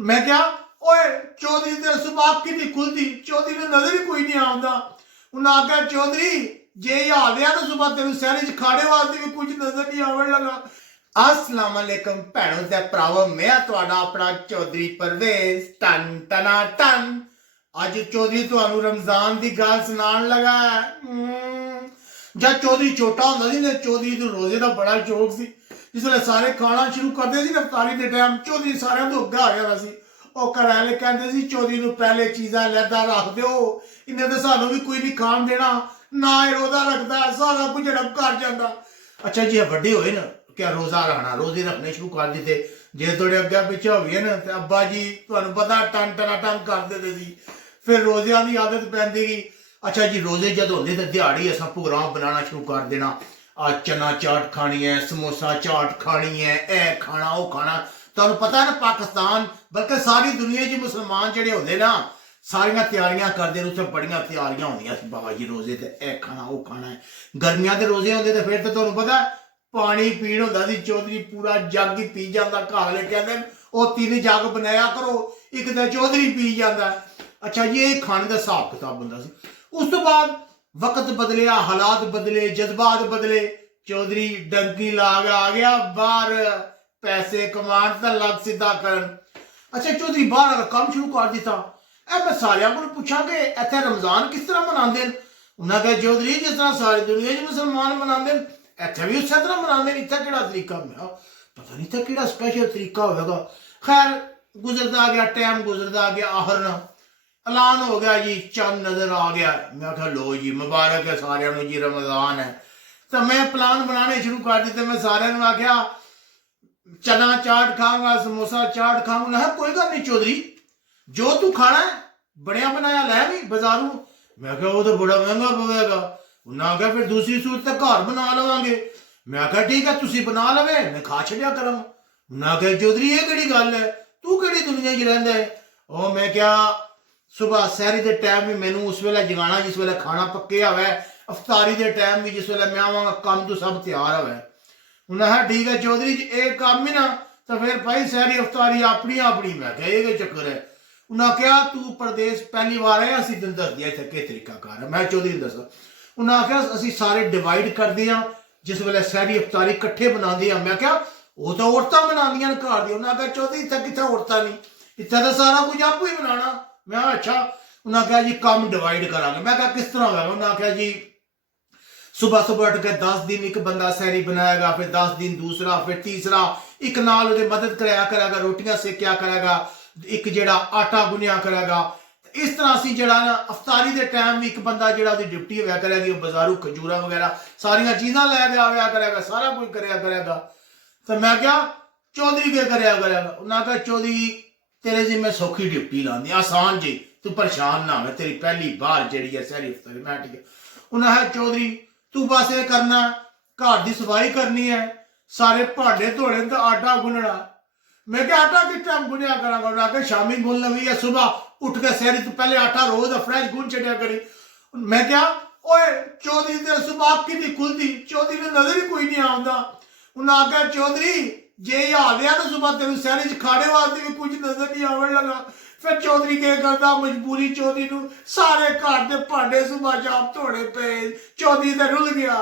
मैं क्या ओए चौधरी तेरे सुबह की नहीं खुलती, चौधरी ने नजर ही कोई नहीं आता। उन्हें आख्या चौधरी जे हाल है तो सुबह तेन शहर च खाने वास्ते भी कुछ नजर नहीं आवन लगा। अस्सलाम वालेकुम भैनों ते भरावो, मैं तुहाडा अपना चौधरी परवेज टन टना टन। अज चौधरी तुहानू रमजान की गल सुनान लगा है। जब चौधरी छोटा होंदा सी ते चौधरी नू रोजे का बड़ा शौक सी। जिसले सारे खाना शुरू करते सी इफ्तारी के टाइम चौधरी सारे तो अग्गे आ जाता सी। घर वाले कहते सी चौधरी नू पहले चीज़ां लैदा रख दो, इन्हें तो सानू भी कोई नहीं खान देना, ना ये रोजा रखता सारा कुछ जड़प कर जाता। अच्छा जी वड्डे होए ना क्या रोजा रखना, रोजे रखने शुरू कर दिते। जे थोड़े अग्गे पिछे हो गए ना तो अब्बा जी तुहानू पता टन टना टन कर देते सी, फिर रोजियां की आदत पैंदी गई। अच्छा जी रोजे जद होंदे तो दिहाड़ी असां प्रोग्राम बनाना शुरू कर देना। आज चना चाट खानी है, समोसा चाट खानी है, ए खाना वो खाना। तुहानू पता है ना पाकिस्तान बल्कि सारी दुनिया च मुसलमान जेडे होंदे ना सारियां तैयारियां करते उत्थे बड़ियां तैयारियां होंदियां बाबा जी रोजे ते ए खाना वो खाना है। गर्मियां के रोजे होंदे तो फिर तो तुहानू पता पानी पीण होंदा सी, चौधरी पूरा जग ही पी जाता। घर वाले कहते वो 3 जग बनाया करो, एक तो चौधरी पी जाता। अच्छा जी ये खाने का हिसाब किताब होंदा सी। उस तो बाद वक्त बदलिया, हालात बदले, जज्बात बदले। चौधरी डंकी ला के आ गया बाहर पैसे कमान तो लग सीधा करन। अच्छा चौधरी बाहर आकर काम शुरू कर दिता। ए मैं सारियां को पूछा कि इत्थे रमजान किस तरह मनाते हैं। उन्हें कहा चौधरी जिस तरह सारी दुनिया च मुसलमान मनाते हैं इत्थे भी उस तरह मनाते हैं। इत्थे केड़ा तरीका, मैं पता नहीं इत्थे केड़ा स्पैशल तरीका होगा। खैर गुजरता गया टाइम, गुजरता गया, आखिर ना ऐलान हो गया जी चंद नजर आ गया। मैं कहा लो जी मुबारक है सारियां नू जी रमजान है। तो मैं प्लान बनाने शुरू कर दिते। मैं सारियां नू आख्या चना चाट खाऊंगा, समोसा चाट खाऊंगा। है कोई गल नहीं चौधरी जो तू खाना है बनिया बनाया लै भी बाजारू। मैं क्या वो तो बड़ा महंगा पवेगा। उन्हें आख्या फिर दूसरी सूरत तो घर बना लवांगे। मैं आख्या ठीक है तुसी बना लवे मैं खा छड़िया करा। उन्हें आख्या चौधरी ये केड़ी गल है, तू केड़ी दुनिया च रहिंदा है। ओ मैं क्या सुबह सहरी के टाइम भी मैनू उस वेले जगाना जिस वेले खाना पक्या हुआ, अफतारी के टाइम भी जिस वेले मैं आवांगा काम तो सब तैयार हुआ। उन्हें है ठीक है चौधरी जी एक काम ही ना तो फिर भाई सहरी अफतारी अपनी अपनी। मैं क्या ये चक्कर है। उन्हें आख्या तू प्रदेश पहली बार है असं तेन दस दिया इतने के तरीका कार है। मैं चौधरी दसा। उन्हें आख्या असी सारे डिवाइड करते हैं जिस वेले सहरी अफतारी कट्ठे बनाते हैं। मैं क्या वो तो औरतां बनादियां घर दी। उन्हें आख्या चौधरी इतने कितने औरतां नहीं, इतने तो सारा कुछ आपू ही बनाना। मैं अच्छा। उन्हें आख्या जी काम डिवाइड करांगे। मैं क्या किस तरह होगा। उन्हें आख्या जी सुबह सुबह उठ के 10 दिन एक बंदा सहरी बनाएगा, फिर 10 दिन दूसरा, फिर तीसरा एक नाल उहदी मदद कराया करेगा, रोटियां सेकिया करेगा, एक जेड़ा आटा गुनिया करेगा। इस तरह असीं जेड़ा ना अफतारी के टाइम एक बंदा जेड़ा उहदी ड्यूटी होया करेगी, वो बाजारू खजूरा वगैरह सारियां चीज़ां लैके आया करेगा, सारा कुछ कराया करेगा। तो मैं क्या चौधरी के कराया करेगा। उन्हें कहा चौधरी तेरे जी मैं सौखी ड्यूटी लानी आसान जी, तू परेशान ना हो, तेरी पहली बार जी है सहरी अफतारी। मैं ठीक है। उन्हें है चौधरी तू बस ये करना घर की सफाई करनी है, सारे भांडे धोने तो आटा गुनना। मैं क्या आटा किस टाइम गुनिया करांगा। उन्हें आख्या शामी गुन लवी या सुबह उठ के सहरी तू पहले आटा रोज फ्रेश गुन छड़िया करी। मैं क्या ओए चौधरी तेरे सुबह की नहीं खुलती, चौधरी ने नजर ही कोई नहीं आता। उन्हें आख्या चौधरी जे हाल है तो सुबह तेन सहरी च खाने वास्ते भी कुछ नजर नहीं आवन लगा। फिर चौधरी के करता मजबूरी चौधरी नू सारे घर के भांडे सुबह शाम धोने पे। चौधरी तो रुल गया।